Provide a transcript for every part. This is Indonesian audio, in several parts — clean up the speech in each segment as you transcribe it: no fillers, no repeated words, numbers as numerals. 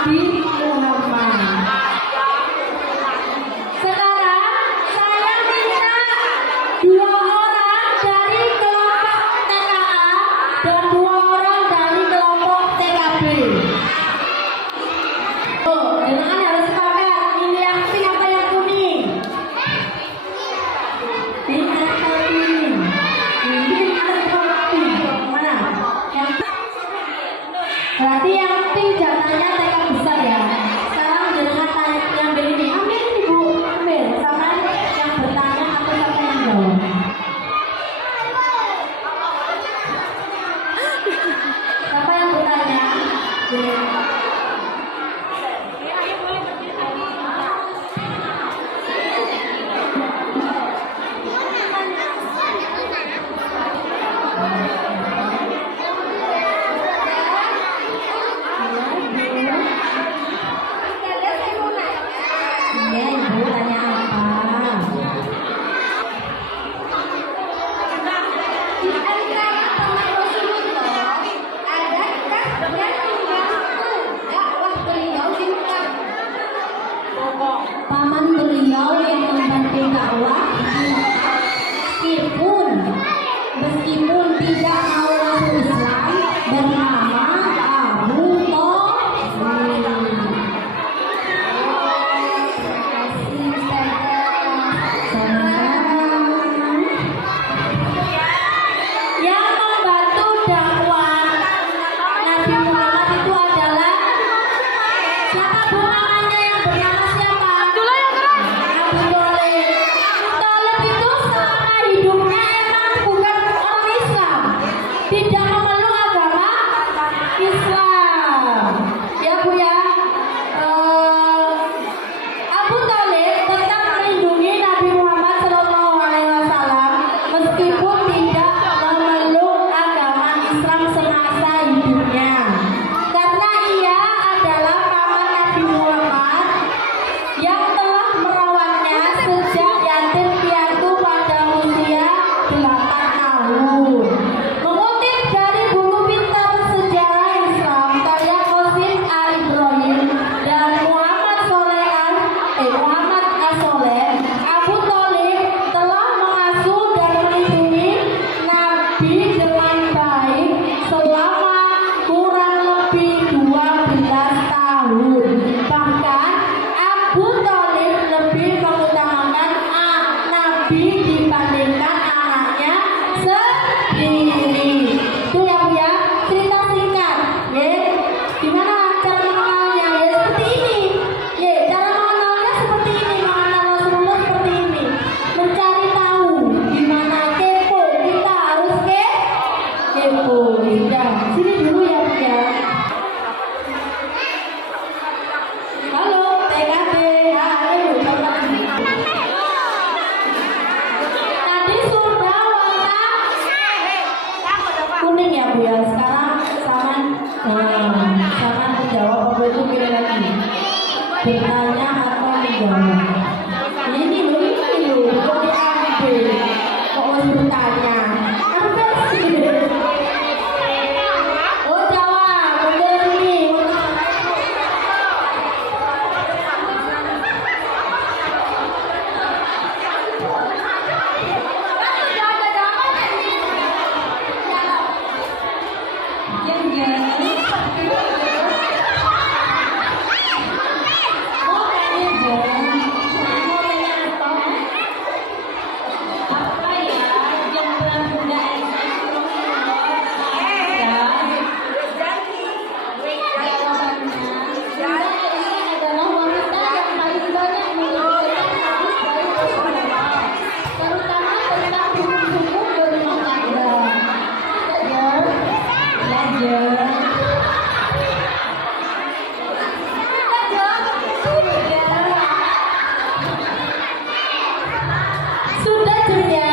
Nabi Muhammad. Sekarang lebih dibandingkan anaknya sendiri. Itu ya Bu ya, cerita singkat. Ya, gimana cara mengenalnya? Ya seperti ini. Ya, cara mengenalnya seperti ini, mengenal Rasulullah seperti ini. Mencari tahu, gimana kepo, kita harus kepo. Ya, sini dulu ya Bu ya. Halo, TKP. Ayo, tadi sudah warna kuning ya Bu ya. Sekarang sangat menjawab apa itu pilih lagi. Bertanya atau menjawab. Ini loh, kok diambil. Kok harus bertanya? Apa sih? Oh jawab, bener nih. Sudah juga.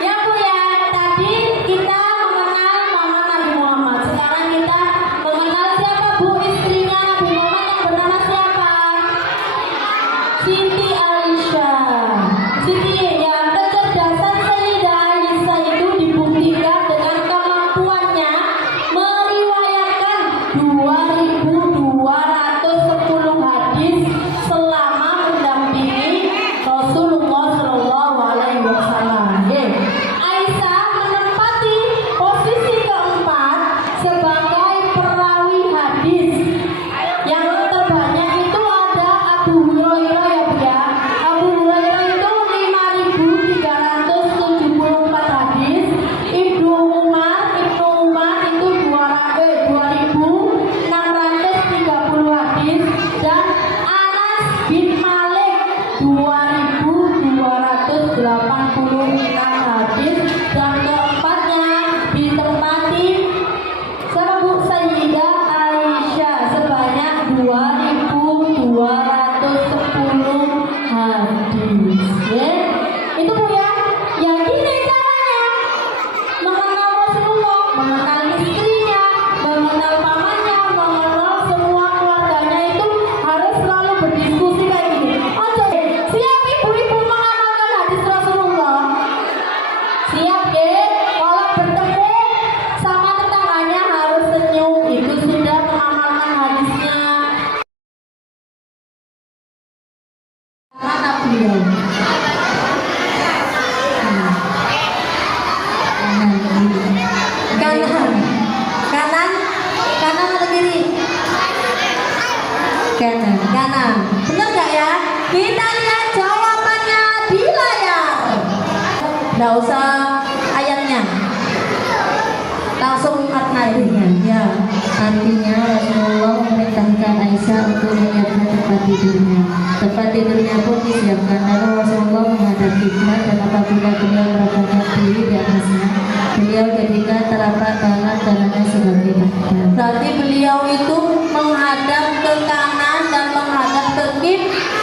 Ya Bu ya, tadi kita mengenal mama Nabi Muhammad. Sekarang kita mengenal siapa Bu, istrinya Nabi Muhammad yang bernama siapa? Siti Aisyah. Siti ya, kecerdasan Sayyidah Aisyah itu dibuktikan dengan kemampuannya meriwayatkan 2.210 hadis selama mendampingi Rasulullah Shallallahu Alaihi Wasallam. Aisyah menempati posisi keempat sebagai perawi hadis. Yang terbanyak itu ada Abu Hurairah ya Bu ya. Abu Hurairah itu 5.374 hadis. Ibnu Umar itu 2.630 hadis, dan Anas bin Malik 2.286 hadis, dan keempatnya ditempati sama Bu Sayyidah Aisyah sebanyak 2.210 hadis. Ya, itu Bu ya. Ya gini caranya mengenal Rasulullah, mengenal istrinya, mengenal pamannya, mengenal semua keluarganya, itu harus selalu berdiskusi kayak gini. Oke, siap ibu-ibu mengamalkan hadis Rasulullah? Siap ya? Kalau bertemu sama tetangganya harus senyum, itu sudah mengamalkan hadisnya. Mana beliau? Kanan atau kiri? Kanan. Benar nggak ya? Kita lihat jawabannya di layar. Nggak usah ayatnya, langsung maknanya. Ya, artinya Rasulullah memerintahkan Aisyah untuk menyiapkan tempat tidurnya. Tempat tidurnya pun disiapkan, lalu Rasulullah menghadap kiblat, dan apabila beliau meletakkan diri di atasnya, beliau jadikan telapak tangan kanannya sebagai badan. Berarti beliau itu menghadap ke kanan dan menghadap ke kiblat.